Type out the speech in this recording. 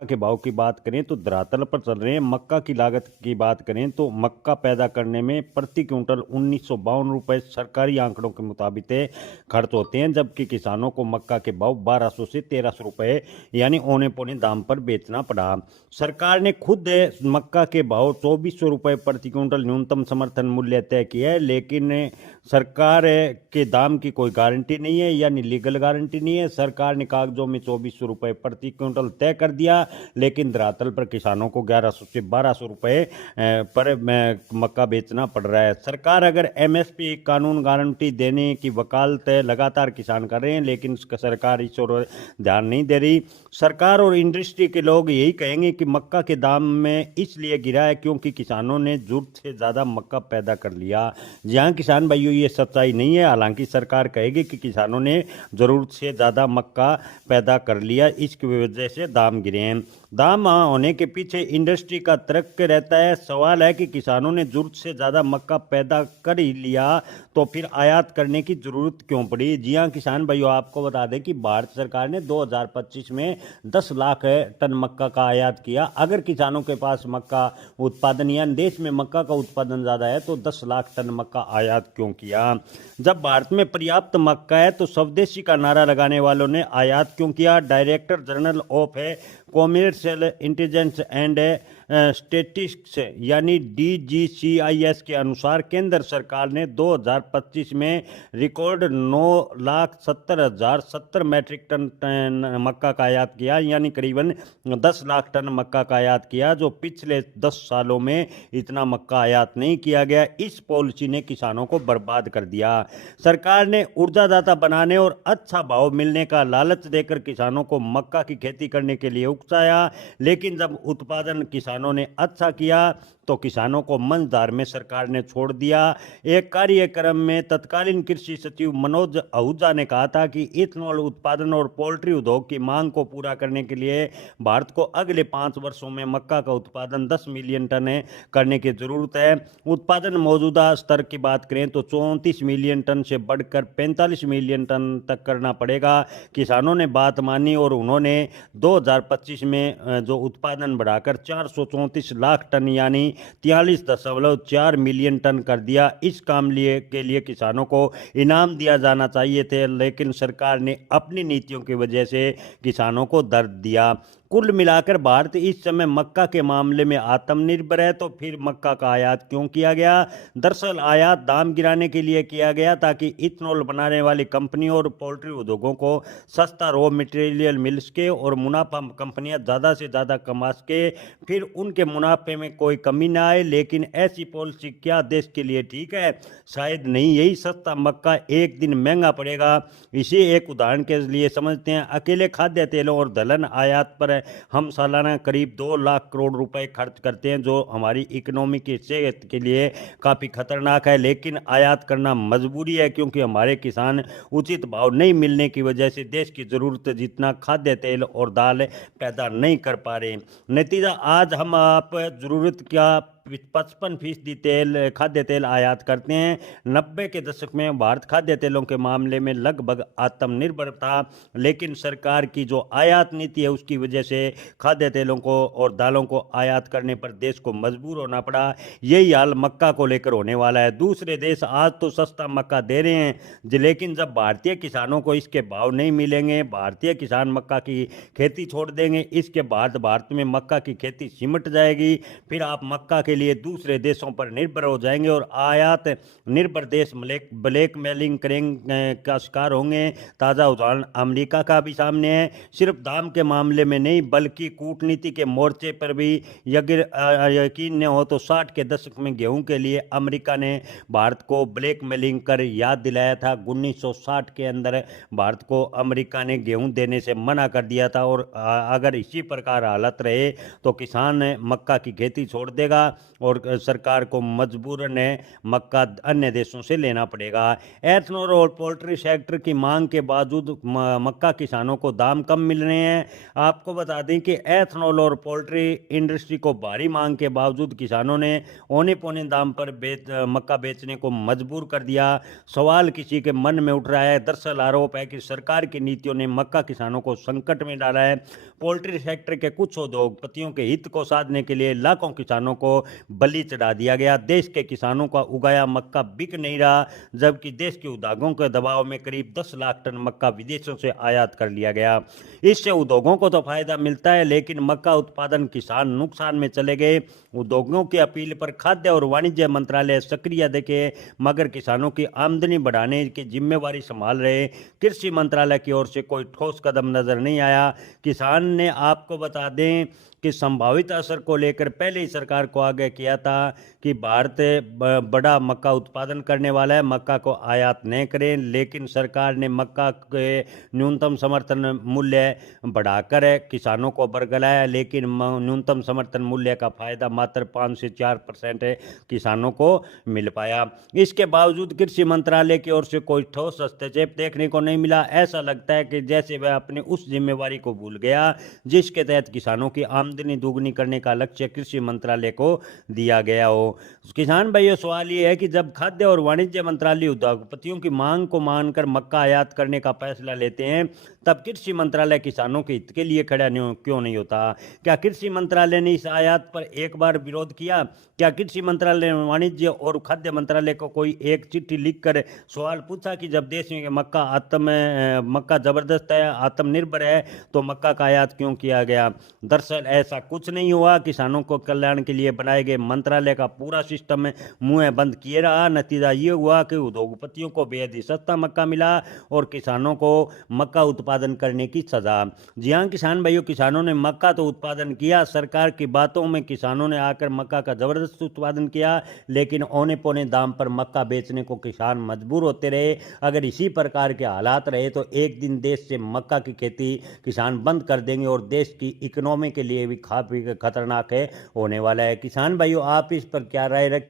के भाव की बात करें तो धरातल पर चल रहे हैं। मक्का की लागत की बात करें तो मक्का पैदा करने में प्रति क्विंटल 1952 रुपए सरकारी आंकड़ों के मुताबिक खर्च होते हैं, जबकि किसानों को मक्का के भाव 1200 से 1300 रुपए यानी औने पौने दाम पर बेचना पड़ा। सरकार ने खुद मक्का के भाव 2400 रुपए प्रति क्विंटल न्यूनतम समर्थन मूल्य तय किया है, लेकिन सरकार के दाम की कोई गारंटी नहीं है, यानी लीगल गारंटी नहीं है। सरकार ने कागजों में 2400 रुपए प्रति क्विंटल तय कर दिया, लेकिन धरातल पर किसानों को 1100 से 1200 रुपए पर मक्का बेचना पड़ रहा है। सरकार अगर एमएसपी कानून गारंटी देने की वकालत लगातार किसान कर रहे हैं, लेकिन सरकार इस ओर ध्यान नहीं दे रही। सरकार और इंडस्ट्री के लोग यही कहेंगे कि मक्का के दाम में इसलिए गिरा है क्योंकि किसानों ने जरूरत से ज़्यादा मक्का पैदा कर लिया। जहां किसान भाइयों ये सच्चाई नहीं है। हालांकि सरकार कहेगी कि किसानों ने ज़रूरत से ज़्यादा मक्का पैदा कर लिया, इसकी वजह से दाम गिरे हैं। दाम होने के पीछे इंडस्ट्री का तर्क रहता है। सवाल है कि किसानों ने जरूरत से ज़्यादा मक्का पैदा कर ही लिया तो फिर आयात करने की ज़रूरत क्यों पड़ी। जी हाँ किसान भाइयों, आपको बता दें कि भारत सरकार ने 2025 में 10 लाख टन मक्का का आयात किया। अगर किसानों के पास मक्का उत्पादन या देश में मक्का का उत्पादन ज़्यादा है तो 10 लाख टन मक्का आयात क्यों किया। जब भारत में पर्याप्त मक्का है तो स्वदेशी का नारा लगाने वालों ने आयात क्यों किया। Director general of commercial intelligence and statistics यानी डीजीसीआईएस के अनुसार केंद्र सरकार ने 2025 में रिकॉर्ड 9,70,070 मैट्रिक टन मक्का का आयात किया, यानी करीबन 10 लाख टन मक्का का आयात किया, जो पिछले 10 सालों में इतना मक्का आयात नहीं किया गया। इस पॉलिसी ने किसानों को बर्बाद कर दिया। सरकार ने ऊर्जादाता बनाने और अच्छा भाव मिलने का लालच देकर किसानों को मक्का की खेती करने के लिए उकसाया, लेकिन जब उत्पादन किसानों ने अच्छा किया तो किसानों को मंझधार में सरकार ने छोड़ दिया। एक कार्यक्रम में तत्कालीन कृषि सचिव मनोज आहूजा ने कहा था कि इथेनॉल उत्पादन और पोल्ट्री उद्योग की मांग को पूरा करने के लिए भारत को अगले 5 वर्षों में मक्का का उत्पादन 10 मिलियन टन करने की जरूरत है। उत्पादन मौजूदा स्तर की बात करें तो 34 मिलियन टन से बढ़कर 45 मिलियन टन तक करना पड़ेगा। किसानों ने बात मानी और उन्होंने 2025 में जो उत्पादन बढ़ाकर 434 लाख टन यानी 43.4 मिलियन टन कर दिया। इस काम के लिए किसानों को इनाम दिया जाना चाहिए थे, लेकिन सरकार ने अपनी नीतियों की वजह से किसानों को दर्द दिया। कुल मिलाकर भारत इस समय मक्का के मामले में आत्मनिर्भर है, तो फिर मक्का का आयात क्यों किया गया। दरअसल आयात दाम गिराने के लिए किया गया ताकि इथेनॉल बनाने वाली कंपनियों और पोल्ट्री उद्योगों को सस्ता रॉ मटेरियल मिल सके और मुनाफा कंपनियां ज़्यादा से ज़्यादा कमा सके, फिर उनके मुनाफे में कोई कमी ना आए। लेकिन ऐसी पॉलिसी क्या देश के लिए ठीक है? शायद नहीं। यही सस्ता मक्का एक दिन महंगा पड़ेगा। इसी एक उदाहरण के लिए समझते हैं। अकेले खाद्य तेलों और दलहन आयात पर हम सालाना करीब 2 लाख करोड़ रुपए खर्च करते हैं, जो हमारी इकोनॉमी की सेहत के लिए काफ़ी खतरनाक है। लेकिन आयात करना मजबूरी है क्योंकि हमारे किसान उचित भाव नहीं मिलने की वजह से देश की ज़रूरत जितना खाद्य तेल और दाल पैदा नहीं कर पा रहे। नतीजा आज हम आप ज़रूरत का 55% तेल खाद्य तेल आयात करते हैं। 90 के दशक में भारत खाद्य तेलों के मामले में लगभग आत्मनिर्भर था, लेकिन सरकार की जो आयात नीति है उसकी वजह से खाद्य तेलों को और दालों को आयात करने पर देश को मजबूर होना पड़ा। यही हाल मक्का को लेकर होने वाला है। दूसरे देश आज तो सस्ता मक्का दे रहे हैं, लेकिन जब भारतीय किसानों को इसके भाव नहीं मिलेंगे, भारतीय किसान मक्का की खेती छोड़ देंगे, इसके बाद भारत में मक्का की खेती सिमट जाएगी। फिर आप मक्का के लिए दूसरे देशों पर निर्भर हो जाएंगे और आयात निर्भर देश ब्लैक मेलिंग करेंगे का शिकार होंगे। ताज़ा उदाहरण अमेरिका का भी सामने है। सिर्फ दाम के मामले में नहीं बल्कि कूटनीति के मोर्चे पर भी। अगर यकीन न हो तो 60 के दशक में गेहूं के लिए अमेरिका ने भारत को ब्लैक मेलिंग कर याद दिलाया था। 1960 के अंदर भारत को अमेरिका ने गेहूं देने से मना कर दिया था और अगर इसी प्रकार हालत रहे तो किसान मक्का की खेती छोड़ देगा। और सरकार को मजबूरन मक्का अन्य देशों से लेना पड़ेगा। एथनॉल और पोल्ट्री सेक्टर की मांग के बावजूद मक्का किसानों को दाम कम मिल रहे हैं। आपको बता दें कि एथनॉल और पोल्ट्री इंडस्ट्री को भारी मांग के बावजूद किसानों ने औने पौने दाम पर मक्का बेचने को मजबूर कर दिया। सवाल किसी के मन में उठ रहा है। दरअसल आरोप है कि सरकार की नीतियों ने मक्का किसानों को संकट में डाला है। पोल्ट्री सेक्टर के कुछ उद्योगपतियों के हित को साधने के लिए लाखों किसानों को बलि चढ़ा दिया गया। देश के किसानों का उगाया मक्का बिक नहीं रहा, जबकि देश के उद्योगों के दबाव में करीब 10 लाख टन मक्का विदेशों से आयात कर लिया गया। इससे उद्योगों को तो फायदा मिलता है, लेकिन मक्का उत्पादन किसान नुकसान में चले गए। उद्योगों की अपील पर खाद्य और वाणिज्य मंत्रालय सक्रिय दिखे, मगर किसानों की आमदनी बढ़ाने की जिम्मेवारी संभाल रहे कृषि मंत्रालय की ओर से कोई ठोस कदम नजर नहीं आया। किसान ने, आपको बता दें कि संभावित असर को लेकर पहले ही सरकार को आगाह किया था कि भारत बड़ा मक्का उत्पादन करने वाला है, मक्का को आयात नहीं करें, लेकिन सरकार ने मक्का के न्यूनतम समर्थन मूल्य बढ़ाकर किसानों को बरगलाया, लेकिन न्यूनतम समर्थन मूल्य का फायदा मात्र 5 से 4% किसानों को मिल पाया। इसके बावजूद कृषि मंत्रालय की ओर से कोई ठोस हस्तक्षेप देखने को नहीं मिला। ऐसा लगता है कि जैसे वह अपनी उस जिम्मेवारी को भूल गया जिसके तहत किसानों की आमदनी दोगुनी करने का लक्ष्य कृषि मंत्रालय को दिया गया हो। किसान भाइयों, सवाल ये है कि जब खाद्य और वाणिज्य मंत्रालय उद्योगपतियों की मांग को मानकर मक्का आयात करने का फैसला लेते हैं, तब कृषि मंत्रालय किसानों के हित के लिए खड़ा क्यों नहीं होता? क्या कृषि मंत्रालय ने इस आयात पर एक बार विरोध किया? क्या कृषि मंत्रालय ने वाणिज्य और खाद्य मंत्रालय को कोई एक चिट्ठी लिखकर सवाल पूछा कि जब देश में मक्का जबरदस्त है, आत्मनिर्भर है, तो मक्का का आयात क्यों किया गया? दरअसल ऐसा कुछ नहीं हुआ। किसानों को कल्याण के लिए बनाए गए मंत्रालय का पूरा सिस्टम मुंह बंद किए रहा। नतीजा ये हुआ कि उद्योगपतियों को बेहद ही सस्ता मक्का मिला और किसानों को मक्का उत्पादन करने की सजा। जी हाँ किसान भाइयों, किसानों ने मक्का तो उत्पादन किया, सरकार की बातों में किसानों ने आकर मक्का का जबरदस्त उत्पादन किया, लेकिन औने पौने दाम पर मक्का बेचने को किसान मजबूर होते रहे। अगर इसी प्रकार के हालात रहे तो एक दिन देश से मक्का की खेती किसान बंद कर देंगे और देश की इकोनॉमी के लिए भी काफी खतरनाक है होने वाला है। किसान भाइयों, आप इस पर क्या राय रखते